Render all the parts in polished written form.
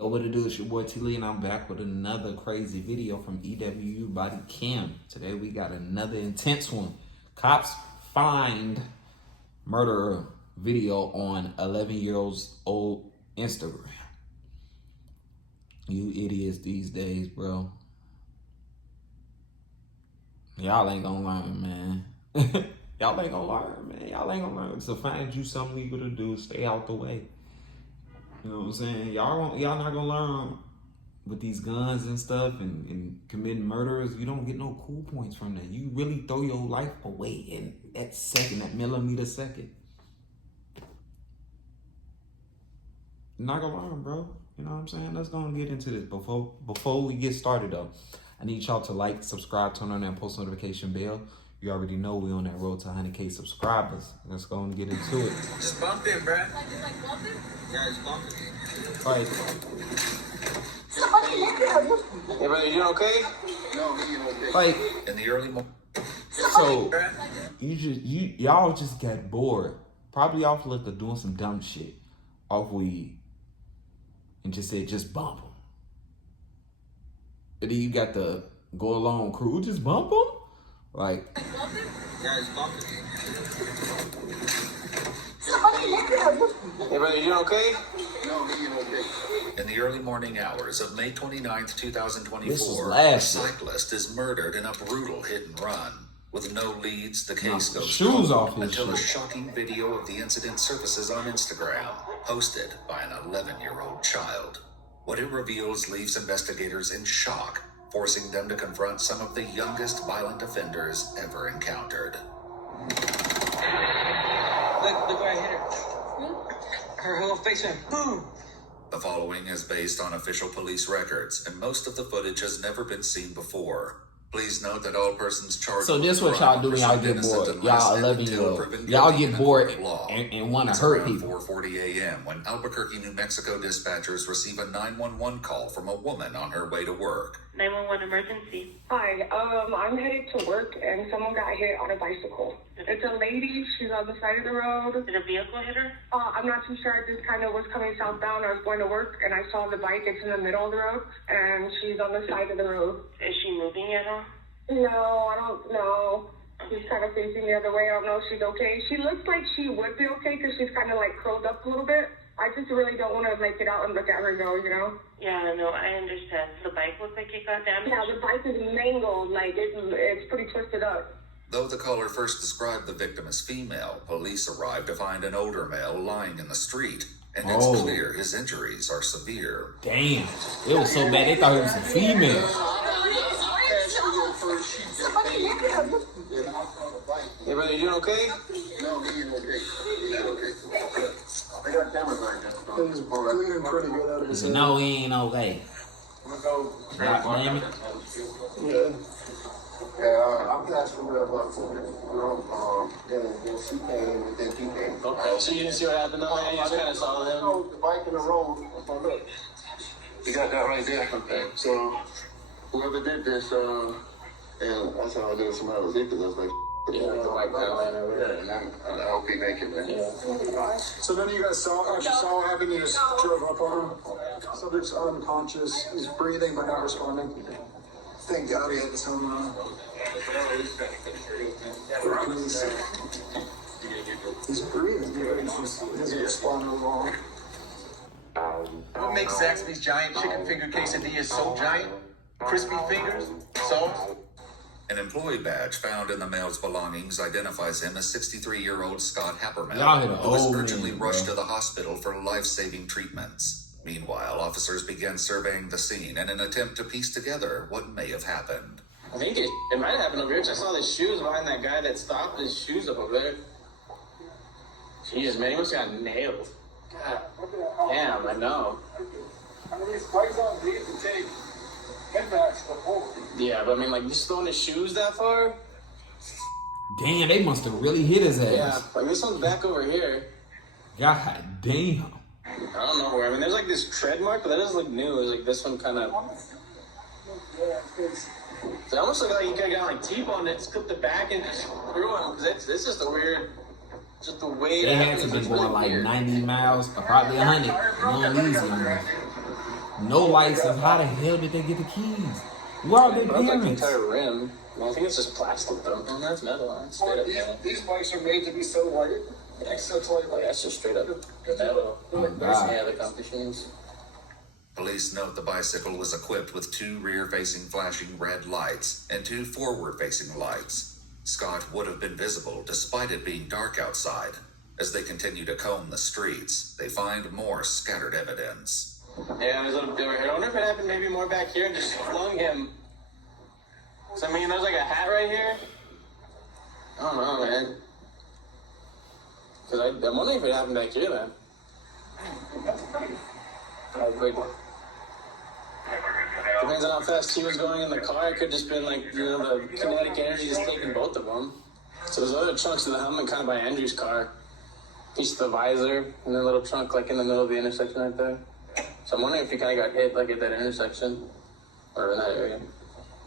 So what it do, it's your boy T-Lee, and I'm back with another crazy video from EWU Body Cam. Today we got another intense one. Cops find murderer video on 11-year-old Instagram. You idiots these days, bro. Y'all ain't gonna learn, man. Y'all ain't gonna learn, man. Y'all ain't gonna learn. So find you something legal to do. Stay out the way. You know what I'm saying? Y'all not gonna learn with these guns and stuff and committing murders. You don't get no cool points from that. You really throw your life away in that second, that millimeter second. You're not gonna learn, bro. You know what I'm saying? Let's go and get into this. Before we get started though, I need y'all to like, subscribe, turn on that post notification bell. You already know we on that road to 100K subscribers. Let's go and get into it. Just bumped it, bruh. Like bumped it? Yeah, just bumped it. All right. Hey, brother, you okay? No, me okay. Like, in the early morning. So y'all just got bored. Probably off liquor, doing some dumb shit, off weed, and just said just bump them. And then you got the go along crew, just bump them. Like, yeah, just bump it. Hey, brother, you okay? No, me okay. In the early morning hours of May 29th, 2024, a cyclist is murdered in a brutal hit and run. With no leads, the case goes shoes off until a shocking video of the incident surfaces on Instagram, posted by an 11-year-old child. What it reveals leaves investigators in shock, forcing them to confront some of the youngest violent offenders ever encountered. Look where I hit her. Her whole face went boom. The following is based on official police records, and most of the footage has never been seen before. Please note that all persons charged. So this what y'all do when y'all get bored. Y'all 11-year-old. Y'all get bored and want to hurt people. 4:40 a.m. when Albuquerque, New Mexico dispatchers receive a 911 call from a woman on her way to work. 911 emergency. Hi, I'm headed to work and someone got hit on a bicycle. It's a lady. She's on the side of the road. Did a vehicle hit her? I'm not too sure. I just kind of was coming southbound. I was going to work and I saw the bike. It's in the middle of the road and she's on the side of the road. Is she moving at all? No, I don't know. She's kind of facing the other way. I don't know if she's okay. She looks like she would be okay because she's kind of like curled up a little bit. I just really don't want to make it out and look at her go, you know? Yeah, no, I understand. The bike looks like it got damaged? Yeah, the bike is mangled. Like, it's pretty twisted up. Though the caller first described the victim as female, police arrived to find an older male lying in the street. And it's clear his injuries are severe. Damn. It was so bad they thought it was a female. Hey, brother, you okay? No, me okay. I got cameras right now. Things cleaning pretty good out of his head. No, he ain't okay. I'm gonna go. God damn it. Yeah, I'm passing her about 4 minutes. Then she came, and then he came. Okay, so you didn't see what happened though? You just kind of saw them? No, the bike in the road. Look. You got that right there. Okay. So, whoever did this, and that's how I knew somebody was it, because I was like, yeah, the bike got laying over there. I hope he make it, man. Yeah. So then you guys saw what happened, you just drove up on him. Subject's unconscious, he's breathing but not responding. Thank God he had some, he's breathing, he doesn't respond at all. What makes Zaxby's giant chicken finger quesadillas so giant? Crispy fingers, sauce. An employee badge found in the male's belongings identifies him as 63-year-old Scott Y'all hit Happermel, an who was old urgently man, rushed bro. to the hospital for life-saving treatments. Meanwhile, officers began surveying the scene in an attempt to piece together what may have happened. I think it might have happened over here. I saw the shoes behind that guy that stopped his shoes up over there. Jesus, man, he must have got nailed. God damn, I know. I mean, these bikes on these to take impacts to hold. Yeah, but I mean, like, just throwing his shoes that far? Damn, they must have really hit his ass. Yeah, like this one's back over here. God damn. I don't know where. I mean, there's like this tread mark, but that doesn't look new. It's like this one kind of. It almost looked like you could have got like T-boned it, just clipped the back and just threw him. Because this is the weird. Just the way They had to be going like 90 miles, or probably 100. Going easy on them. No license. How the hell did they get the keys? Where are their But that's like the parents? entire rim. I think it's just plastic though. Oh, that's metal. That's straight up metal. These bikes are made to be so light. Yeah, So it's like that's just straight up metal. Oh, God. Yeah, the comp machines. Police note the bicycle was equipped with 2 rear-facing flashing red lights and 2 forward-facing lights. Scott would have been visible despite it being dark outside. As they continue to comb the streets, they find more scattered evidence. Yeah, there's a little bit over here. I wonder if it happened maybe more back here and just flung him. So, I mean, there's like a hat right here. I don't know, man. Because I'm wondering if it happened back here then. Depends on how fast he was going in the car. It could just been like, you know, the kinetic energy just taking both of them. So there's other chunks of the helmet kind of by Andrew's car. Piece of the visor and a little trunk like in the middle of the intersection right there. So I'm wondering if he kind of got hit like at that intersection or in that area.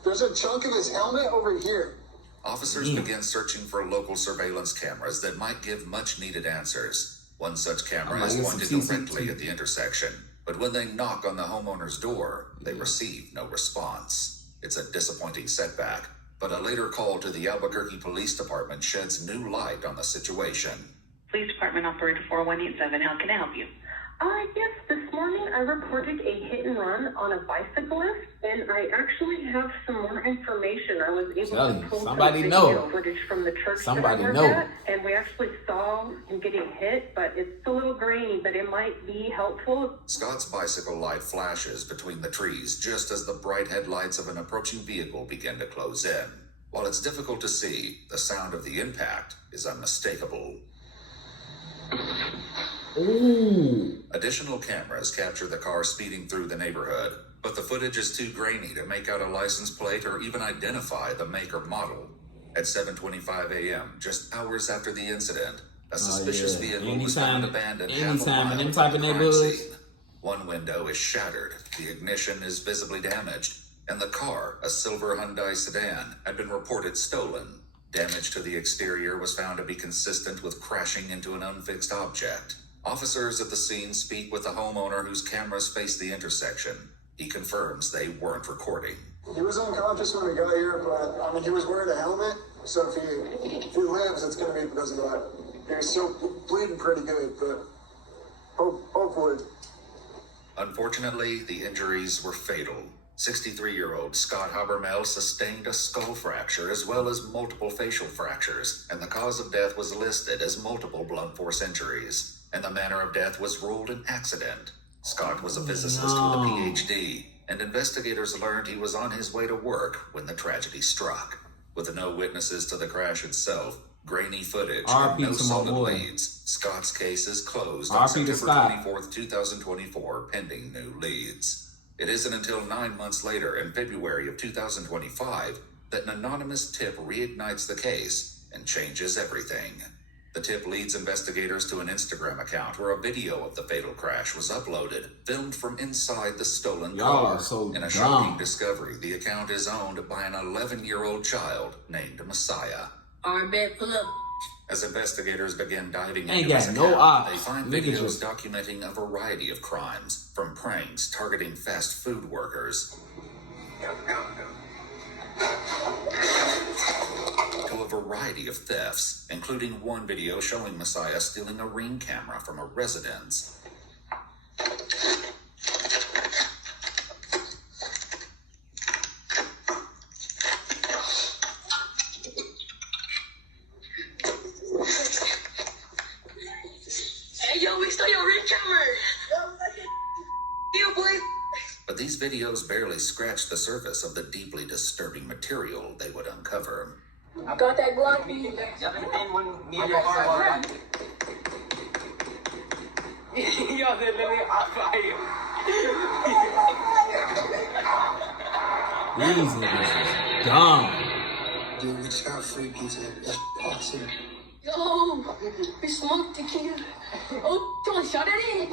there's a chunk of his helmet over here. Officers begin searching for local surveillance cameras that might give much-needed answers. One such camera is pointed directly at the intersection, but when they knock on the homeowner's door, they receive no response. It's a disappointing setback, but a later call to the Albuquerque Police Department sheds new light on the situation. Police Department Operator 4187, how can I help you? Yes, this morning I reported a hit and run on a bicyclist, and I actually have some more information. I was able to pull some video footage from the church that I work at, and we actually saw him getting hit, but it's a little grainy, but it might be helpful. Scott's bicycle light flashes between the trees just as the bright headlights of an approaching vehicle begin to close in. While it's difficult to see, the sound of the impact is unmistakable. Ooh. Additional cameras capture the car speeding through the neighborhood, but the footage is too grainy to make out a license plate or even identify the make or model. At 7:25 a.m., just hours after the incident, a suspicious vehicle was found abandoned half a mile from the crime scene. One window is shattered, the ignition is visibly damaged, and the car, a silver Hyundai sedan, had been reported stolen. Damage to the exterior was found to be consistent with crashing into an unfixed object. Officers at the scene speak with the homeowner whose cameras face the intersection. He confirms they weren't recording. He was unconscious when we got here, but I mean, he was wearing a helmet, so if he lives, it's going to be because of that. He was still bleeding pretty good, but hopefully. Unfortunately, the injuries were fatal. 63-year-old Scott Habermel sustained a skull fracture as well as multiple facial fractures, and the cause of death was listed as multiple blunt force injuries, and the manner of death was ruled an accident. Scott was a physicist with a PhD, and investigators learned he was on his way to work when the tragedy struck. With no witnesses to the crash itself, grainy footage, and no solid leads, Scott's case is closed on September 24th, 2024, pending new leads. It isn't until 9 months later, in February of 2025, that an anonymous tip reignites the case and changes everything. The tip leads investigators to an Instagram account where a video of the fatal crash was uploaded, filmed from inside the stolen car. In a shocking discovery, the account is owned by an 11-year-old child named Messiah. As investigators begin diving into his account, they find videos documenting a variety of crimes, from pranks targeting fast food workers to a variety of thefts, including one video showing Messiah stealing a Ring camera from a residence. But these videos barely scratch the surface of the deeply disturbing material they would uncover. I got that Glock. Yo, they're literally on fire. These niggas is dumb. Dude, we just got free pizza. That's awesome. Yo, we smoked the kid. Oh, don't shut it in.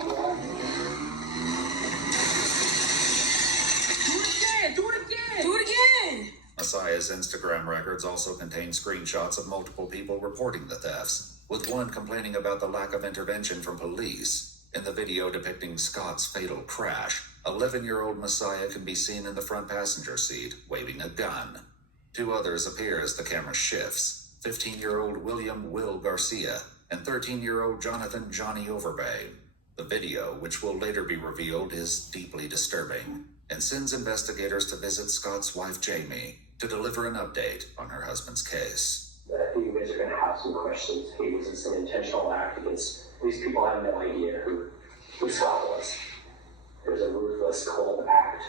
Do it again. Messiah's Instagram records also contain screenshots of multiple people reporting the thefts, with one complaining about the lack of intervention from police. In the video depicting Scott's fatal crash, 11-year-old Messiah can be seen in the front passenger seat, waving a gun. Two others appear as the camera shifts: 15-year-old William Will Garcia and 13-year-old Jonathan Johnny Overbay. The video, which will later be revealed, is deeply disturbing and sends investigators to visit Scott's wife, Jamie, to deliver an update on her husband's case. I think you guys are going to have some questions. Hey, was this an intentional act against these people? Have no idea who Scott was. It was a ruthless, cold act.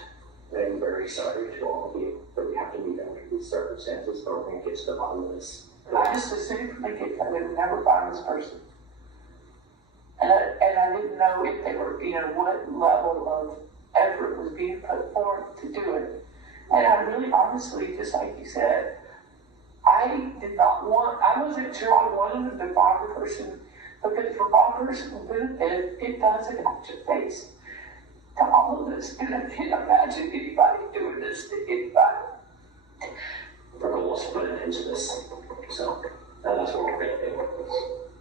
I'm very sorry to all of you, but we have to meet under these circumstances, but we're going to get to the bottom of this. I just assumed from the get-go they would never find this person. And I didn't know if they were, what level of effort was being put forth to do it. And I really honestly, just like you said, I wasn't sure I wanted to find the person, because for my personal benefit, it does attach a face to all of this. And I can't imagine anybody doing this to anybody. Our goal is to put an end to this. So that's what we're going to do.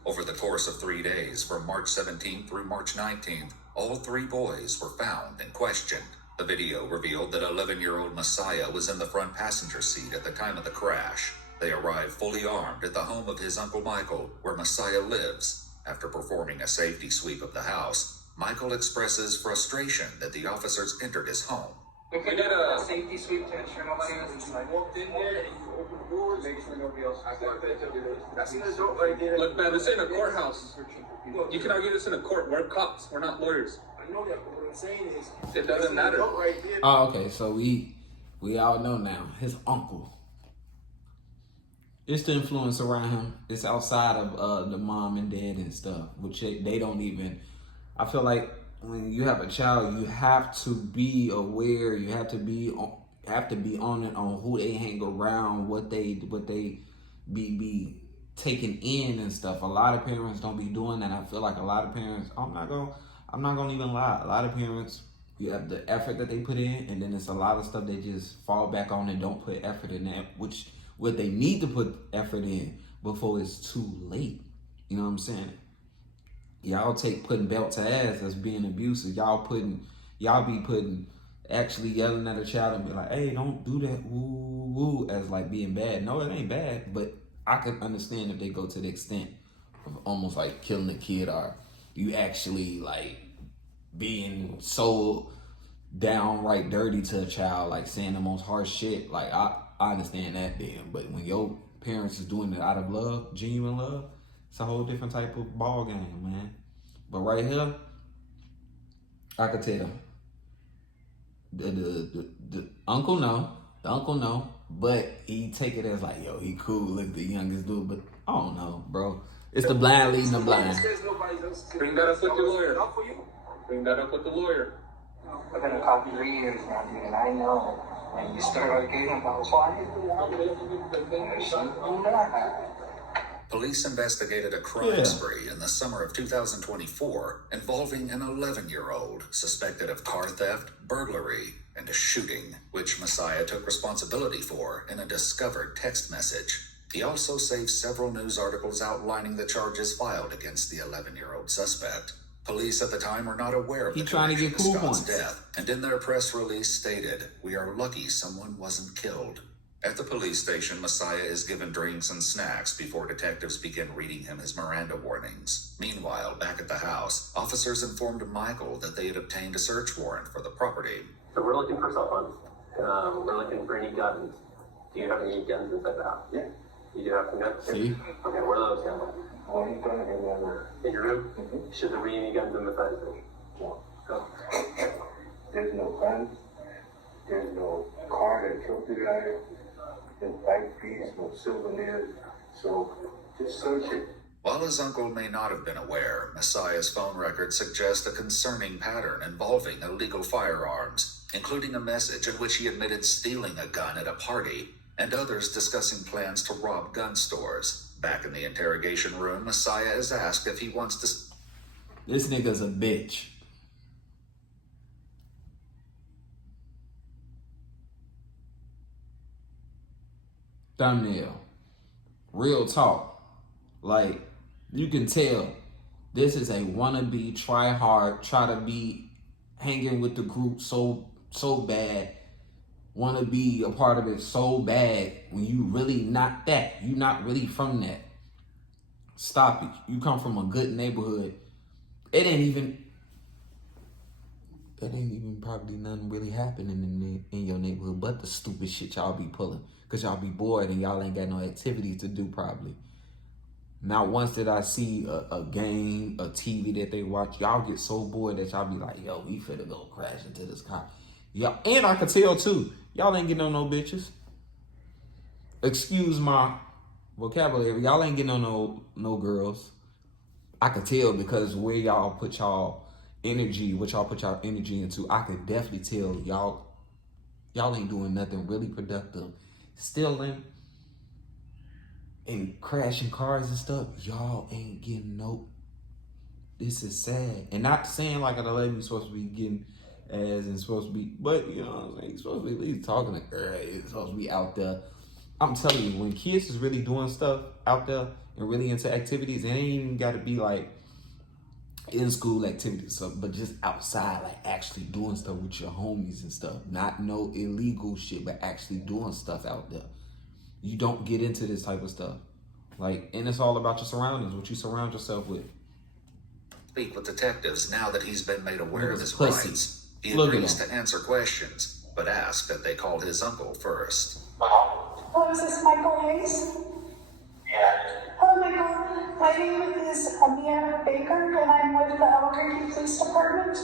Over the course of 3 days, from March 17th through March 19th, all three boys were found and questioned. The video revealed that 11-year-old Messiah was in the front passenger seat at the time of the crash. They arrived fully armed at the home of his Uncle Michael, where Messiah lives. After performing a safety sweep of the house, Michael expresses frustration that the officers entered his home. We did a safety sweep to ensure nobody else walked in there and you opened the doors, make sure nobody else. That's an adult right there. Look, man, this ain't a courthouse. You can argue this in a court. We're cops. We're not lawyers. I know that, but what I'm saying is, it doesn't matter. Right there. Oh, okay. So we all know now his uncle. It's the influence around him. It's outside of the mom and dad and stuff, which they don't even. I feel like when you have a child, you have to be aware. You have to be on it on who they hang around, what they be taking in and stuff. A lot of parents don't be doing that. I feel like a lot of parents. I'm not gonna even lie. A lot of parents, you have the effort that they put in, and then it's a lot of stuff they just fall back on and don't put effort in that, which what they need to put effort in before it's too late. You know what I'm saying? Y'all putting belt to ass as being abusive. Y'all be putting actually yelling at a child and be like, hey, don't do that, woo, woo, as like being bad. No, it ain't bad, but I can understand if they go to the extent of almost like killing a kid, or you actually like being so downright dirty to a child, like saying the most harsh shit. Like I understand that then, but when your parents is doing it out of love, genuine love, it's a whole different type of ball game, man. But right here, I could tell the uncle know, but he take it as like, yo, he cool, look the youngest dude, but I don't know, bro. It's the blind leading the blind. Bring that up with the lawyer. Bring that up with the lawyer. I've been a cop 3 years now, dude, and I know. And you start arguing about why. Police investigated a crime spree in the summer of 2024 involving an 11-year-old suspected of car theft, burglary, and a shooting, which Messiah took responsibility for in a discovered text message. He also saved several news articles outlining the charges filed against the 11-year-old suspect. Police at the time were not aware of the connection to Scott's death, and in their press release stated, "We are lucky someone wasn't killed." At the police station, Messiah is given drinks and snacks before detectives begin reading him his Miranda warnings. Meanwhile, back at the house, officers informed Michael that they had obtained a search warrant for the property. So we're looking for someone. We're looking for any guns. Do you have any guns inside the house? Yeah. You do have some guns? See? Okay, where are those guns? In your room? Mm-hmm. Should there be any guns in the side station? No. Go. There's no guns. There's no car that killed the guy. There's bike piece, no souvenirs. So just search it. While his uncle may not have been aware, Messiah's phone records suggest a concerning pattern involving illegal firearms, including a message in which he admitted stealing a gun at a party, and others discussing plans to rob gun stores. Back in the interrogation room, Messiah is asked if he wants to... This nigga's a bitch. Thumbnail. Real talk. Like, you can tell This is a wannabe, try hard, try to be hanging with the group so bad, want to be a part of it so bad when you really not that. You not really from that. Stop it. You come from a good neighborhood. It ain't even probably nothing really happening in your neighborhood but the stupid shit y'all be pulling. Because y'all be bored and y'all ain't got no activities to do probably. Not once did I see a game, a TV that they watch. Y'all get so bored that y'all be like, yo, we finna go crash into this car. Y'all, and I could tell too, y'all ain't getting on no bitches. Excuse my vocabulary. Y'all ain't getting on no girls. I could tell because where y'all put y'all energy, what y'all put y'all energy into, I could definitely tell y'all ain't doing nothing really productive. Stealing and crashing cars and stuff, y'all ain't getting no. This is sad. And not saying like an 11 you're supposed to be getting as and supposed to be, but you know what I'm saying, you're supposed to be at least talking to girl, you're supposed to be out there. I'm telling you, when kids is really doing stuff out there and really into activities, it ain't even gotta be like in school activities, so, but just outside, like actually doing stuff with your homies and stuff. Not no illegal shit, but actually doing stuff out there. You don't get into this type of stuff. Like, and it's all about your surroundings, what you surround yourself with. Speak with detectives now that he's been made aware of his rights. He agrees to answer questions, but asks that they call his uncle first. Hello, is this Michael Hayes? Yes. Hello, Michael. My name is Amanda Baker, and I'm with the Albuquerque Police Department.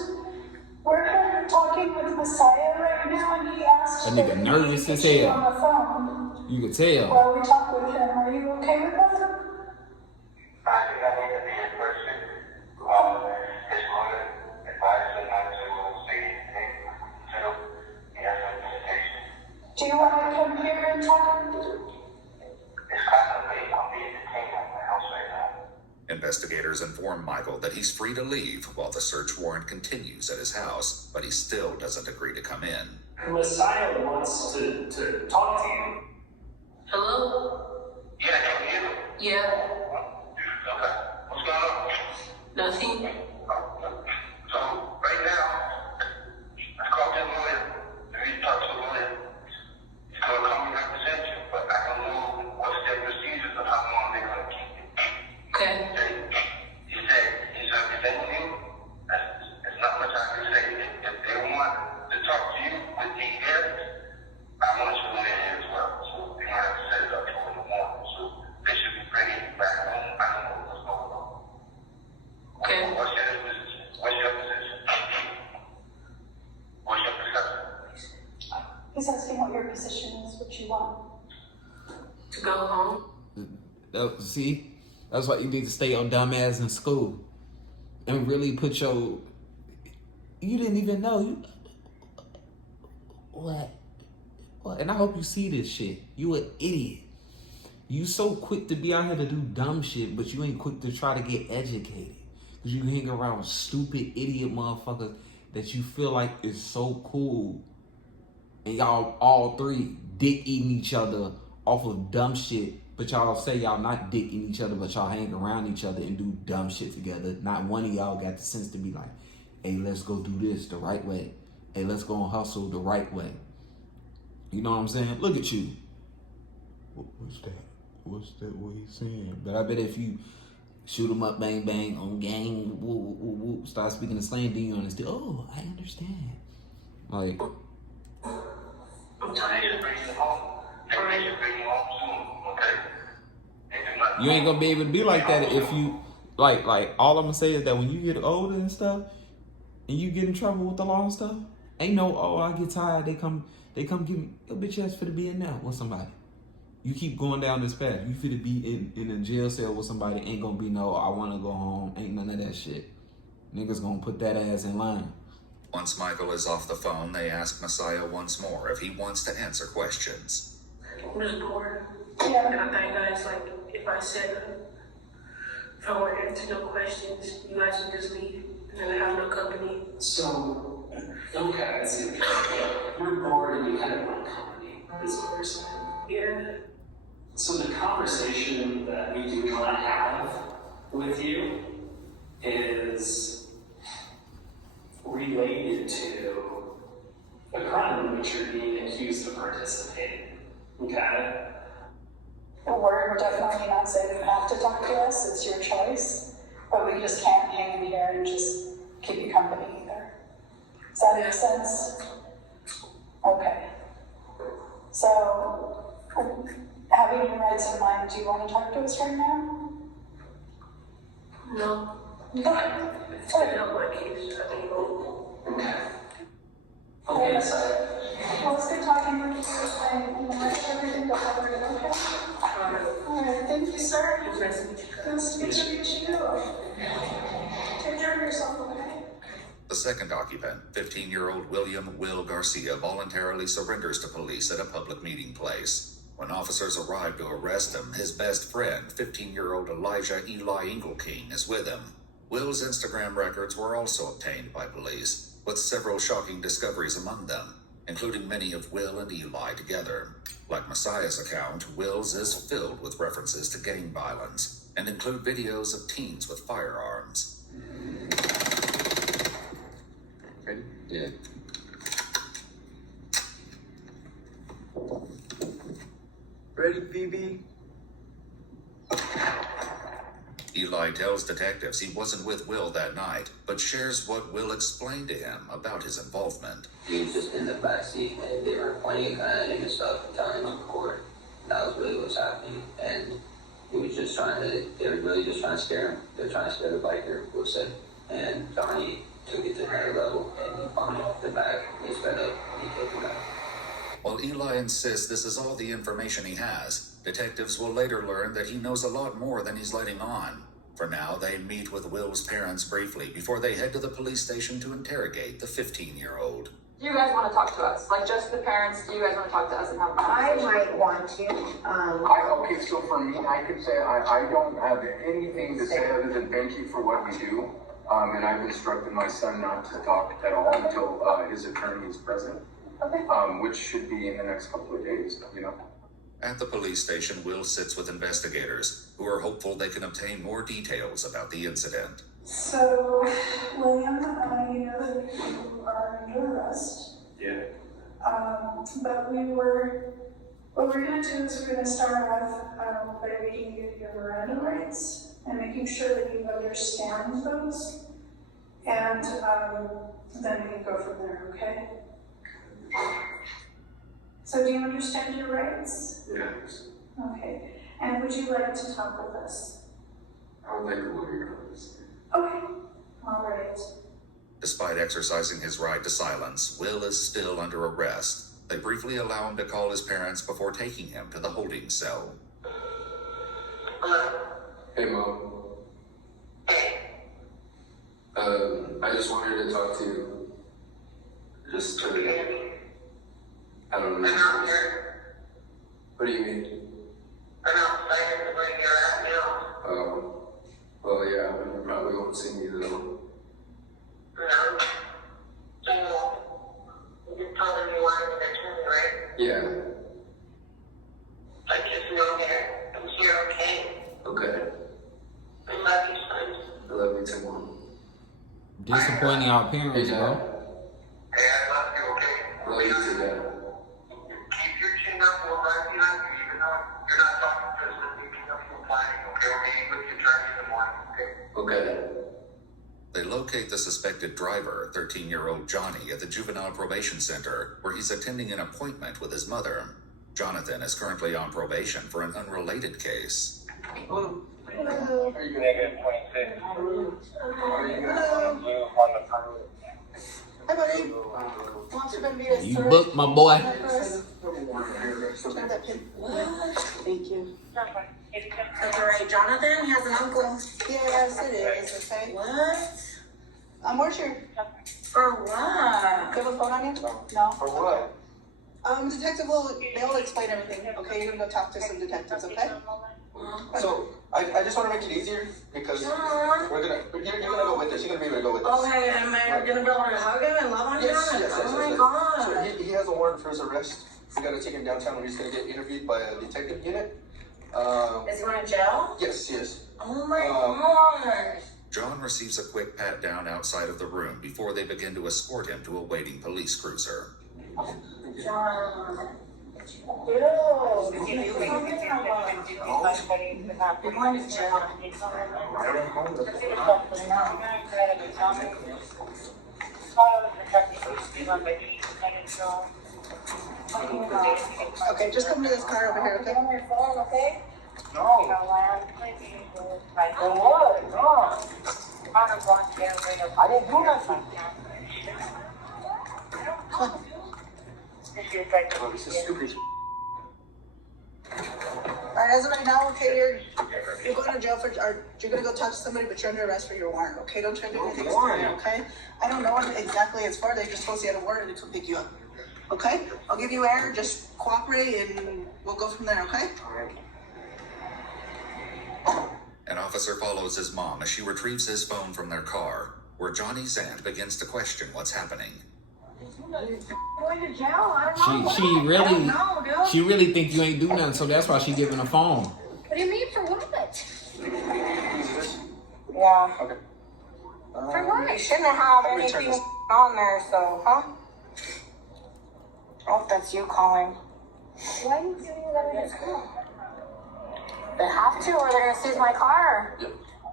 We're here talking with Messiah right now, and he asked that nigga nervous as hell on the phone. You can tell. While we talk with him, are you okay with that? I think I need to be in person. His mother advised him not to say anything until he has a visitation. Do you want to come here and talk? It's kind of late. I'll be detained at my house right now. Investigators inform Michael that he's free to leave while the search warrant continues at his house, but he still doesn't agree to come in. Messiah wants to talk to you. Hello? Yeah, can you hear me? Yeah. Okay. What's going on? Nothing. So, right now, I called your lawyer. I need to talk to the lawyer. He's going to come and represent you, but I don't know what's their procedures of how long they're going to keep you. Okay. He said he's representing you. There's not much I can say. If they want to talk to you with the ears, I want your lawyer here as well. So, they might have to set it up for in the morning. So, they should be bringing you back home. I don't know what's going on. Okay. What's your position? What's your position? What's your perception? He's asking what your position is, what you want. To go home? See? That's why you need to stay your dumb ass in school. And really put your... You didn't even know. What? And I hope you see this shit. You an idiot. You so quick to be out here to do dumb shit, but you ain't quick to try to get educated. Because you hang around with stupid, idiot motherfuckers that you feel like is so cool. And y'all all three dick-eating each other off of dumb shit. But y'all say y'all not dick-eating each other, but y'all hang around each other and do dumb shit together. Not one of y'all got the sense to be like, hey, let's go do this the right way. Hey, let's go and hustle the right way. You know what I'm saying? Look at you. What's that? What's that what he's saying? But I bet if you shoot him up, bang, bang, on gang, woo, woo, woo, start speaking the slang, then you understand. Oh, I understand. Like, I'm tired. you ain't gonna be able to be like that if you, like all I'm gonna say is that when you get older and stuff, and you get in trouble with the law and stuff, ain't no, oh, I get tired, they come get me. Your bitch ass finna be in there with somebody. You keep going down this path. You finna be in a jail cell with somebody, ain't gonna be no, I wanna go home, ain't none of that shit. Niggas gonna put that ass in line. Once Michael is off the phone, they ask Messiah once more if he wants to answer questions. I'm just bored. Yeah. And I thought you guys, like, if I said, if I want to answer no questions, you guys would just leave and then have no company. So, okay, I see. You're bored and you kind of want company, is what you're saying. Yeah. So the conversation that we do want to have with you is related to a crime in which you're being accused of participating. Okay? We're definitely not saying you have to talk to us, it's your choice, but we just can't hang in here and just keep you company either. Does that make sense? Okay. So, having your rights in mind, do you want to talk to us right now? No. Okay. It's not my case. I think Okay, so Well, it's good talking with you. I want everything to cover it, okay? All right, thank you, sir. nice to meet you. Nice to meet you. Take care of yourself, okay? The second occupant, 15-year-old William Will Garcia, voluntarily surrenders to police at a public meeting place. When officers arrive to arrest him, his best friend, 15-year-old Elijah Eli Engelking, is with him. Will's Instagram records were also obtained by police, with several shocking discoveries among them, including many of Will and Eli together. Like Messiah's account, Will's is filled with references to gang violence and include videos of teens with firearms. Ready? Yeah. Ready, BB? Eli tells detectives he wasn't with Will that night, but shares what Will explained to him about his involvement. He was just in the backseat and they were pointing a gun at him and stuff and telling him to record. That was really what's happening. And he was just they were really just trying to scare him. They were trying to scare the biker, Will said. And Johnny took it to another level and he found the back, he sped up, and he killed the guy. While Eli insists this is all the information he has, detectives will later learn that he knows a lot more than he's letting on. For now, they meet with Will's parents briefly before they head to the police station to interrogate the 15-year-old. Do you guys want to talk to us? Like, just the parents? Do you guys want to talk to us and have a I conversation? might want to. Okay, so for me, I could say I don't have anything to say other than thank you for what you do. And I've instructed my son not to talk at all until his attorney is present. Okay. Which should be in the next couple of days, you know. At the police station, Will sits with investigators, who are hopeful they can obtain more details about the incident. So, William, you know that you are under arrest. Yeah. But what we're going to do is we're going to start off by reading you your Miranda rights and making sure that you understand those. And then we can go from there, okay? So do you understand your rights? Yes. Okay. And would you like to talk with us? I would like a lawyer on this. Okay. All right. Despite exercising his right to silence, Will is still under arrest. They briefly allow him to call his parents before taking him to the holding cell. Hey, Mom. I just wanted to talk to you. Just to... I don't know. What do you mean? Well, yeah, you probably won't see me though. Yeah. Okay. I love you too, Mom. Disappointing our parents, bro. I love you too, Dad. Okay. They locate the suspected driver, 13-year-old Johnny, at the Juvenile Probation Center, where he's attending an appointment with his mother. Jonathan is currently on probation for an unrelated case. Hello. Are you negative 26? Are you going to blue on the front? Hi, buddy. You booked, my boy. Thank you. That's all right. Jonathan, he has an uncle. Yes, it is. Okay. What? Where's your? For what? Do you have a phone on you? No. For what? Detective they'll explain everything. Okay, you're gonna go talk to some detectives. Okay. So, I just want to make it easier because you're gonna go with us. You're gonna be able to go with us. Okay, am I gonna be able to hug him and love on Yes, him? yes, yes, Oh my yes. god. So he has a warrant for his arrest. We gotta take him downtown where he's gonna get interviewed by a detective unit. Is he going to jail? Yes, yes. Oh my god. John receives a quick pat down outside of the room before they begin to escort him to a waiting police cruiser. Okay, just come to this car over here, okay? No. For what? No. I didn't do nothing. Oh, this is stupid. Alright, as of right now, okay, you're going to jail for, or you're gonna go talk to somebody, but you're under arrest for your warrant, okay? Don't try to do anything stupid, okay? I don't know what exactly it's for, they just supposed to get a warrant to come pick you up. Okay? I'll give you air, just cooperate and we'll go from there, okay? An officer follows his mom as she retrieves his phone from their car, where Johnny Zand begins to question what's happening. Going to jail? I don't know. She really think you ain't do nothing, so that's why she giving a phone. What do you mean for what? Yeah. Okay. For what? You shouldn't have anything on there, so, huh? Oh, that's you calling. Why are you giving me that in this car? They have to, or they're gonna seize my car.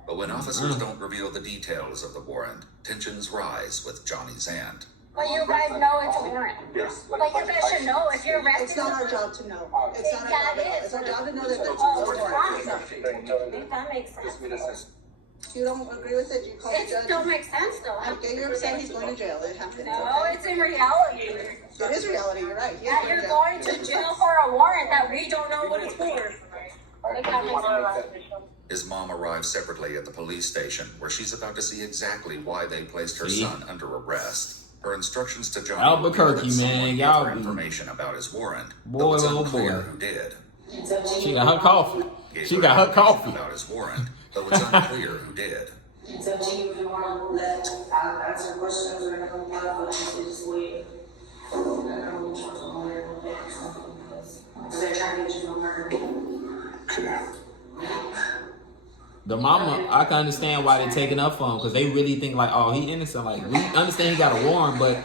But when officers don't reveal the details of the warrant, tensions rise with Johnny Zand. But you guys know it's a warrant. Yes. Like, you guys should know if you're arrested. It's not our job to know. It's not our job to know. It's our job to know that there's a warrant. I think that makes sense. You don't agree with it? You call the judge? It don't make sense, though. Okay, you're upset he's going to jail. It happens. No, it's in reality. It is reality, you're right. Yeah, you're going to jail for a warrant that we don't know what it's for. Like, that makes sense. His mom arrives separately at the police station, where she's about to see exactly why they placed her son under arrest. Her instructions to Johnny Albuquerque, man, y'all information about his warrant. Boy, it's oh unclear boy. who did. She got her coffee. She got her coffee. About his warrant, though it's unclear who did. It's up to you if you want to let answer questions or anything like that, but just wait. I don't know which one's the lawyer or something because they're trying to get you to murder. The mama, I can understand why they're taking up for him, because they really think like, oh, he innocent. Like, we understand he got a warrant, but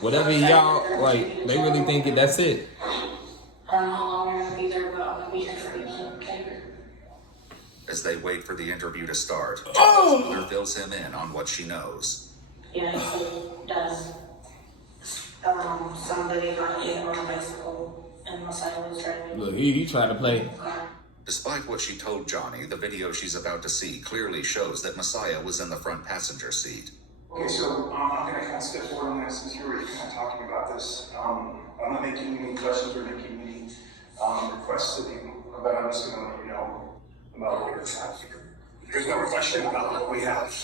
whatever y'all, like, they really think that's it. I don't know how long you're gonna be there, but I'm gonna be here for you, okay? As they wait for the interview to start, John's mother fills him in on what she knows. Yeah, he said that somebody got hit on a bicycle and Messiah was driving. Look, he tried to play. Despite what she told Johnny, the video she's about to see clearly shows that Messiah was in the front passenger seat. Okay, so I'm gonna kind of step forward on this since you were kind of talking about this. I'm not making any questions or making any requests of you, but I'm just gonna let you know about what you're traffic. There's no question about what we have.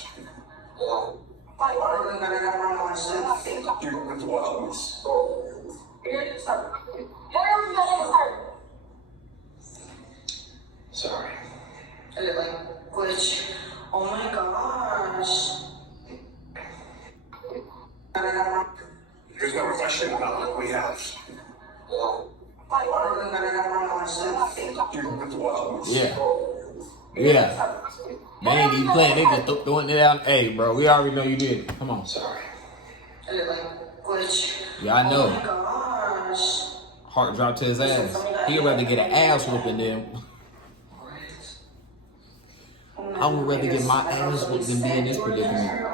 You're going to watch this. Sorry. Which, oh my gosh. There's no question about what we have. You're going to watch this. Yeah. Yeah. They ain't even playing. They just throwing it out. Hey, bro, we already know you did it. Come on. Sorry. Yeah, I know. Oh my gosh. Heart dropped to his ass. He'd rather get an ass whooping than. I would rather get my ass whooped than be in this predicament.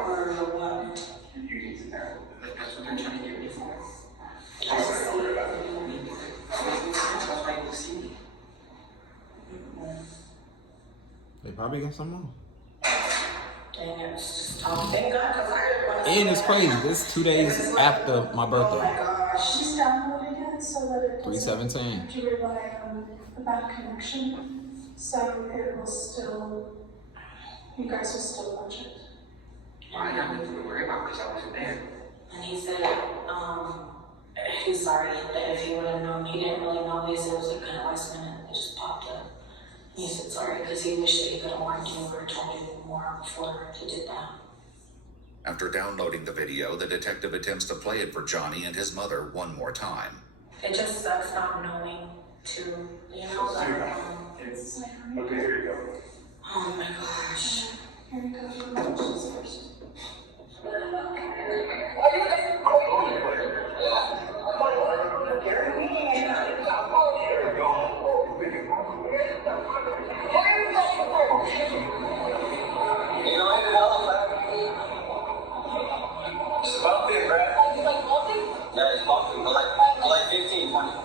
They probably got some more. And it's crazy. This is 2 days after my birthday. She's downloaded it so that it doesn't 3/17. have to rely on a bad connection. So it will still, you guys will still watch it. I got nothing to worry about because I wasn't there. And he said, he's sorry that if he would have known, he didn't really know. He said it was like kind of last minute. It just popped up. He said sorry because he wished that he could have warned you or told you more before he did that. After downloading the video, the detective attempts to play it for Johnny and his mother one more time. It just sucks not knowing too, you know, that, Okay, here you go. oh my gosh. Here we go. She's first.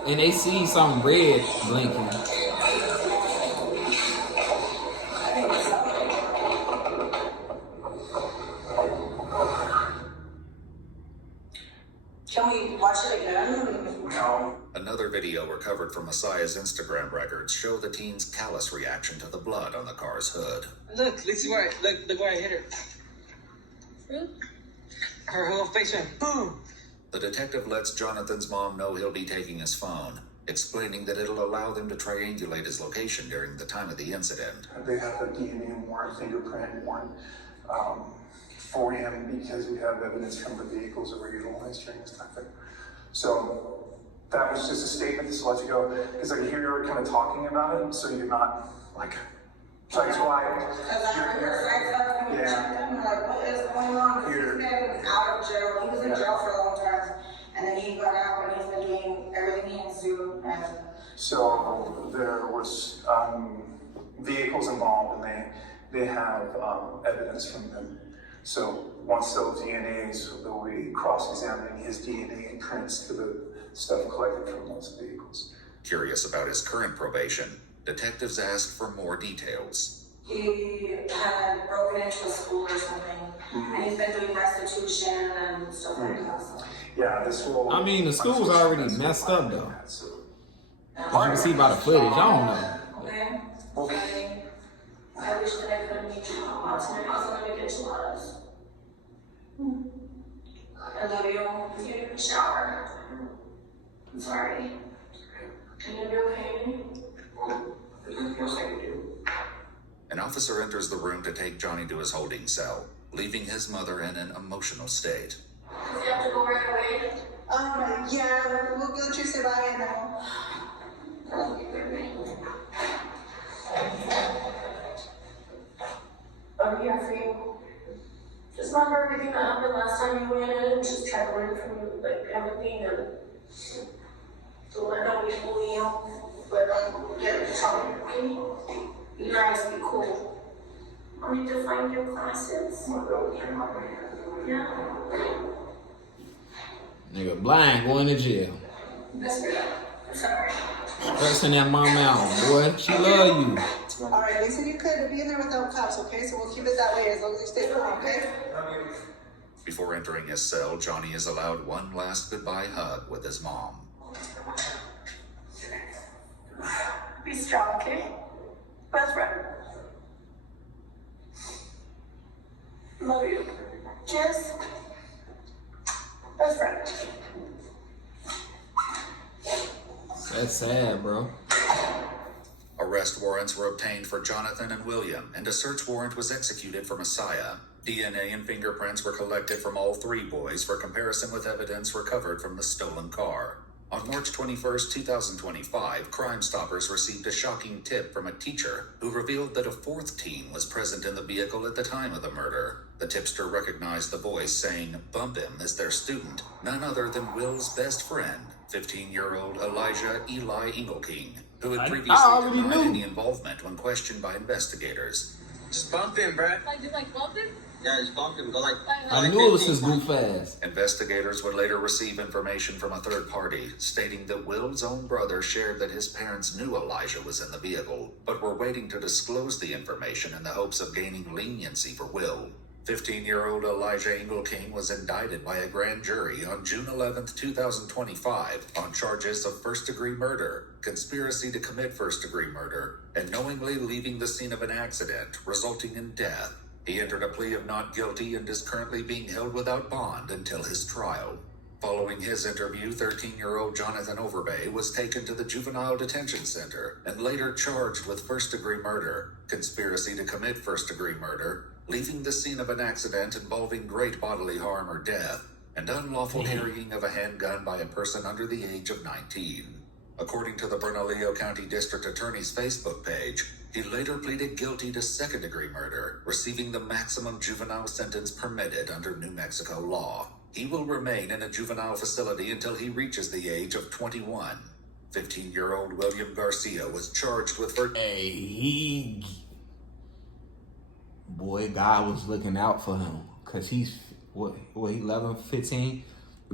And they see some red blinking. Can we watch it again? No. Another video recovered from Messiah's Instagram records show the teen's callous reaction to the blood on the car's hood. Look where I hit her. Really? Her whole face went boom. The detective lets Jonathan's mom know he'll be taking his phone, explaining that it'll allow them to triangulate his location during the time of the incident. They have a DNA warrant, fingerprint warrant for him because we have evidence from the vehicles of regular history and stuff. So that was just a statement just to let you go, because I hear you're kind of talking about it, so you're not like, so that's why. Because I heard her say something, and I'm like, what is going on? Because this man was out of jail. He was in jail for a long time. And then he got out and he's been doing everything he has to do. And so there was vehicles involved, and they have evidence from them. So once those DNAs, they'll be cross-examining his DNA and prints to the stuff collected from those vehicles. Curious about his current probation, detectives asked for more details. He had broken into a school or something, and he's been doing restitution and stuff like that. So. Yeah, this will. I mean, the school's already messed up though. As you can see by the footage, I don't know. Okay. I wish that I could meet you all tonight. I was gonna get you honest. I love you. I'm getting a shower. I'm sorry. Can you be okay? Yes, I can do. An officer enters the room to take Johnny to his holding cell, leaving his mother in an emotional state. Does he have to go right away? Yeah, we'll let you say bye now. I'm here for you. Just remember everything that happened last time you went in and just try to learn from you, like everything, and don't let nobody bully you. But get strong, okay? You guys be cool. I need to find your classes. Yeah. Nigga blind going to jail. Sorry. Stressing that mom out, boy. She love you. All right, they said you could be in there without cops, okay? So we'll keep it that way as long as you stay calm, okay? Before entering his cell, Johnny is allowed one last goodbye hug with his mom. Be strong, okay? Best friend. Love you. Kiss. Best friend. That's sad, bro. Arrest warrants were obtained for Jonathan and William, and a search warrant was executed for Messiah. DNA and fingerprints were collected from all three boys for comparison with evidence recovered from the stolen car. On March 21st, 2025, Crime Stoppers received a shocking tip from a teacher who revealed that a fourth teen was present in the vehicle at the time of the murder. The tipster recognized the voice saying, "Bump him," as their student, none other than Will's best friend, 15-year-old Elijah Eli Engelking, who had previously denied any involvement when questioned by investigators. Just bump him, bruh. Like, bump him? Yeah, just bump him. Go like. I knew it was his goof ass. Investigators would later receive information from a third party, stating that Will's own brother shared that his parents knew Elijah was in the vehicle, but were waiting to disclose the information in the hopes of gaining leniency for Will. 15-year-old Elijah Engelking was indicted by a grand jury on June 11, 2025 on charges of first-degree murder, conspiracy to commit first-degree murder, and knowingly leaving the scene of an accident resulting in death. He entered a plea of not guilty and is currently being held without bond until his trial. Following his interview, 13-year-old Jonathan Overbay was taken to the Juvenile Detention Center and later charged with first-degree murder, conspiracy to commit first-degree murder, leaving the scene of an accident involving great bodily harm or death, and unlawful carrying of a handgun by a person under the age of 19. According to the Bernalillo County District Attorney's Facebook page, He later pleaded guilty to second-degree murder, receiving the maximum juvenile sentence permitted under New Mexico law. He will remain in a juvenile facility until he reaches the age of 21. 15-year-old William Garcia was charged with Boy, God was looking out for him. Because he's, what, he 11, 15?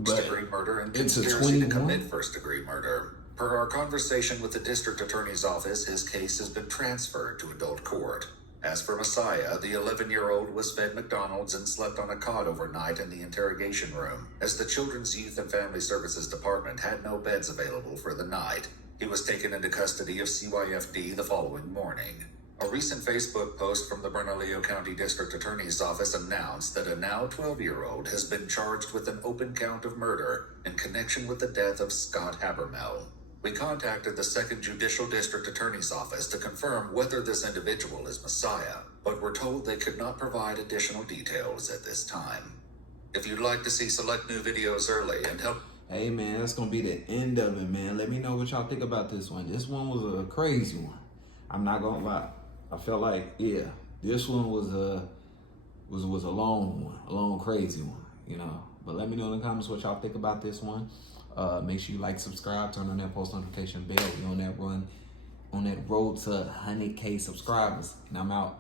First-degree murder and conspiracy to commit first-degree murder. Per our conversation with the district attorney's office, his case has been transferred to adult court. As for Messiah, the 11-year-old was fed McDonald's and slept on a cot overnight in the interrogation room, as the Children's Youth and Family Services Department had no beds available for the night. He was taken into custody of CYFD the following morning. A recent Facebook post from the Bernalillo County District Attorney's Office announced that a now 12-year-old has been charged with an open count of murder in connection with the death of Scott Habermel. We contacted the 2nd Judicial District Attorney's Office to confirm whether this individual is Messiah, but were told they could not provide additional details at this time. If you'd like to see select new videos early and help... Hey man, that's gonna be the end of it, man. Let me know what y'all think about this one. This one was a crazy one. I'm not gonna lie. I felt like, yeah, this one was a long one, a long crazy one, you know. But let me know in the comments what y'all think about this one. Make sure you like, subscribe, turn on that post notification bell. We on that road to 100K subscribers, and I'm out.